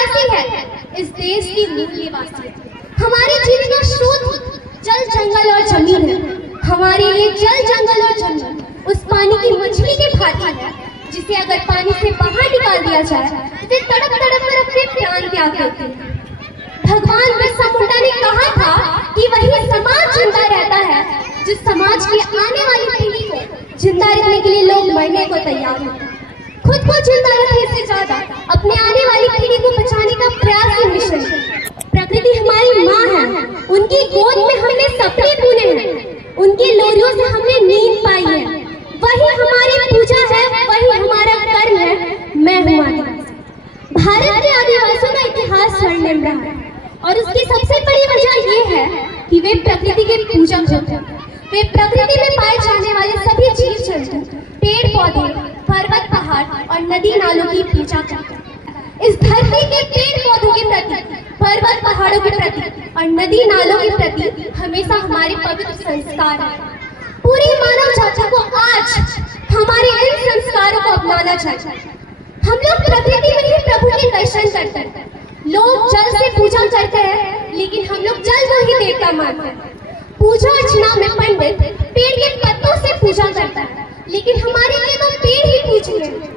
आदिवासी है इस देश की मूल निवासी। हमारे जीवन का स्रोत जल जंगल और जमीन है। हमारे लिए जल जंगल और जमीन उस पानी की मछली के भांति है जिसे अगर पानी से बाहर निकाल दिया जाए तो तड़प तड़प कर अपने प्राण त्याग देते हैं। भगवान बिरसा मुंडा ने कहा था कि वही समाज जिंदा रहता है जिस समाज की आने वाली पीढ़ी को जिंदा रखने के लिए लोग मरने को तैयार हैं। खुद को जिंदा रखने से ज्यादा अपने आने वाली पीढ़ी को बचाने का प्रयास ही मिशन है। प्रकृति हमारी माँ है, उनकी गोद में हमने सपने बुने हैं, उनकी लोरियों से हमने नींद पाई है। वही हमारी पूजा है, वही हमारा कर्म है। मैं हूँ आदिवासी। भारत के आदिवासियों का इतिहास स्वर्णिम रहा है और उसकी सबसे बड़ी वजह ये है कि वे प्रकृति के पूजक होते हैं। वे प्रकृति में पाए जाने वाले सभी जीव जंतु, पेड़ पौधे, पर्वत पहाड़ और नदी नालों की पूजा करते हैं। इस धरती के पेड़ पौधों के प्रति, पर्वत पहाड़ों के प्रति और नदी नालों के प्रति हमेशा हमारे पवित्र संस्कार हैं। पूरी मानव जाति को आज हमारे इन संस्कारों को अपनाना चाहिए। हम लोग प्रकृति में ही प्रभु के दर्शन करते हैं। लोग जल से पूजा करते हैं, लेकिन हम लोग जल को ही देवता मानते हैं। पूजा अर्चना में पंडित पेड़ के पत्तों से पूजा करता है, लेकिन हमारे लिए तो पेड़ ही पूजनीय है।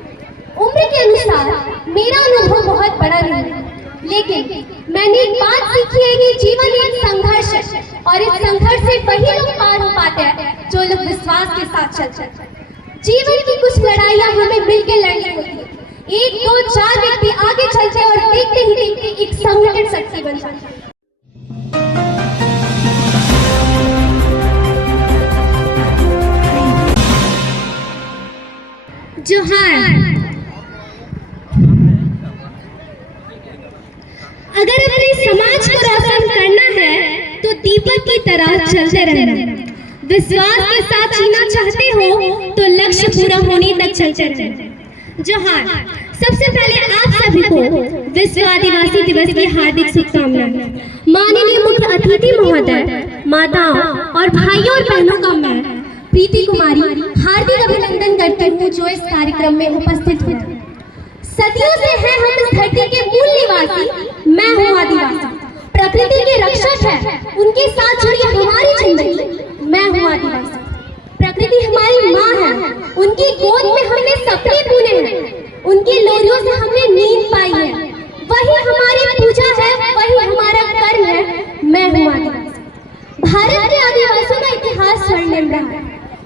उम्र के अनुसार मेरा अनुभव बहुत बड़ा नहीं है, लेकिन मैंने एक बात सीखी है कि जीवन एक संघर्ष है और इस संघर्ष से वही लोग पार हो पाते हैं जो लोग विश्वास के साथ चलते हैं। जीवन की कुछ लड़ाइयाँ हमें मिलकर लड़नी होती है। 1, 2, 4 व्यक्ति आगे चलते हैं और देखते ही देखते एक संगठित शक्ति बन जाती है। जोहार। अगर अपने समाज को रोशन करना है तो दीपक की तरह चलते रहना। विश्वास के साथ जीना चाहते हो तो लक्ष्य पूरा होने तक चलते रहना। जोहार। सबसे पहले आप सभी को विश्व आदिवासी दिवस की हार्दिक शुभकामनाएं। माननीय मुख्य अतिथि महोदय, माताओं और भाइयों और बहनों का मैं प्रीति कुमारी हार्दिक अभिनंदन करती हूँ जो इस कार्यक्रम में उपस्थित हुए। सदियों से हैं हम इस धरती के मूल निवासी। मैं हूँ आदिवासी। प्रकृति के रक्षक है, उनके साथ जुड़ी हमारी जिंदगी। मैं हूँ आदिवासी। प्रकृति हमारी माँ है, उनकी गोद में हमने सपने बुने हैं, उनकी लोरियों से हमने नींद पाई है। वही हमारी पूजा है, वही हमारा कर्म है। मैं हूँ आदिवासी। भारत के आदिवासियों का इतिहास स्वर्णिम रहा है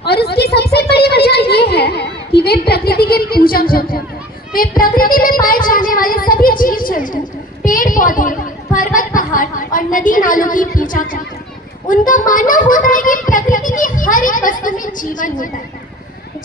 और उसकी सबसे बड़ी वजह ये है कि वे प्रकृति के पूजक होते हैं। वे प्रकृति में पाए जाने वाले सभी जीव जंतु, पेड़ पौधे, पर्वत पहाड़ और नदी नालों की पूजा करते हैं। उनका मानना होता है कि प्रकृति की हर एक वस्तु में जीवन होता है।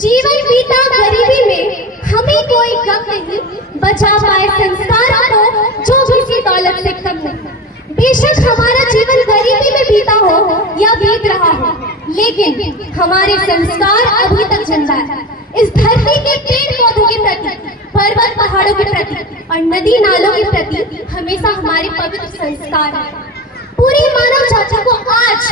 जीवन बीता गरीबी में हमें कोई गम नहीं, बचा पाए संस्कारों को जो किसी दौलत से कम नहीं। बेशक हमारा जीवन गरीबी में बीता हो या बीत रहा हो, लेकिन हमारे संस्कार अभी तक जिंदा है। इस धरती के पेड़ पौधों के प्रति, पर्वत पहाड़ों के प्रति और नदी नालों के प्रति हमेशा हमारे पवित्र संस्कार हैं। पूरी मानव जाति को आज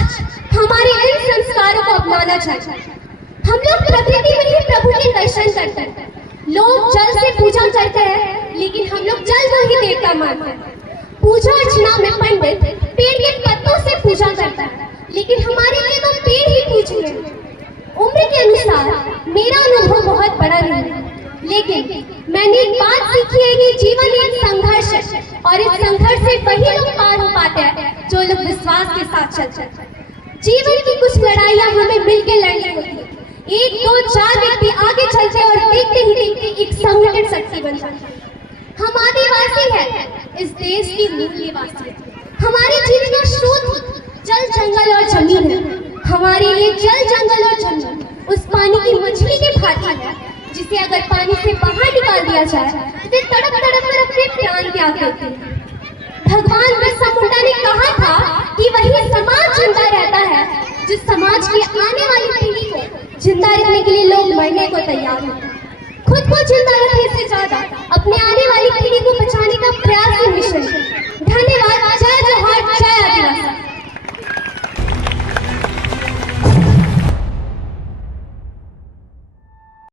हमारे इन संस्कारों को अपनाना चाहिए। हम लोग प्रकृति में ही प्रभु के दर्शन करते हैं। लोग जल से पूजा करते हैं, लेकिन हम लोग जल को ही देवता मानते हैं। पूजा अर्चना में पंडित पेड़ के पत्तों से पूजा करता है, लेकिन हमारे लिए तो पेड़ ही पूजनीय है। उम्र के अनुसार मेरा अनुभव बहुत बड़ा नहीं है, लेकिन मैंने एक बात सीखी है कि जीवन एक संघर्ष है और इस संघर्ष से वही लोग पार हो पाते हैं जो लोग विश्वास के साथ चलते हैं। जीवन की कुछ लड़ाइयाँ हमें मिलकर लड़नी होती है। 1, 2, 4 व्यक्ति आगे चलते हैं और देखते ही देखते एक संगठित शक्ति बन जाती है। हम आदिवासी हैं इस देश की मूल निवासी। हमारे जीवन का स्रोत जल जंगल और जमीन है। हमारे लिए जल जंगल और जमीन उस पानी की मछली के भांति है जिसे अगर पानी से बाहर निकाल दिया जाए तो तड़प तड़प कर अपने प्राण त्याग देते हैं। भगवान बिरसा मुंडा ने कहा था कि वही समाज जिंदा रहता है जिस समाज की आने वाली पीढ़ी को जिंदा रखने के लिए लोग मरने को तैयार हैं। खुद को जिंदा रखने से ज्यादा अपने आने वाली पीढ़ी को बचाने का प्रयास ही मिशन है। धन्यवाद।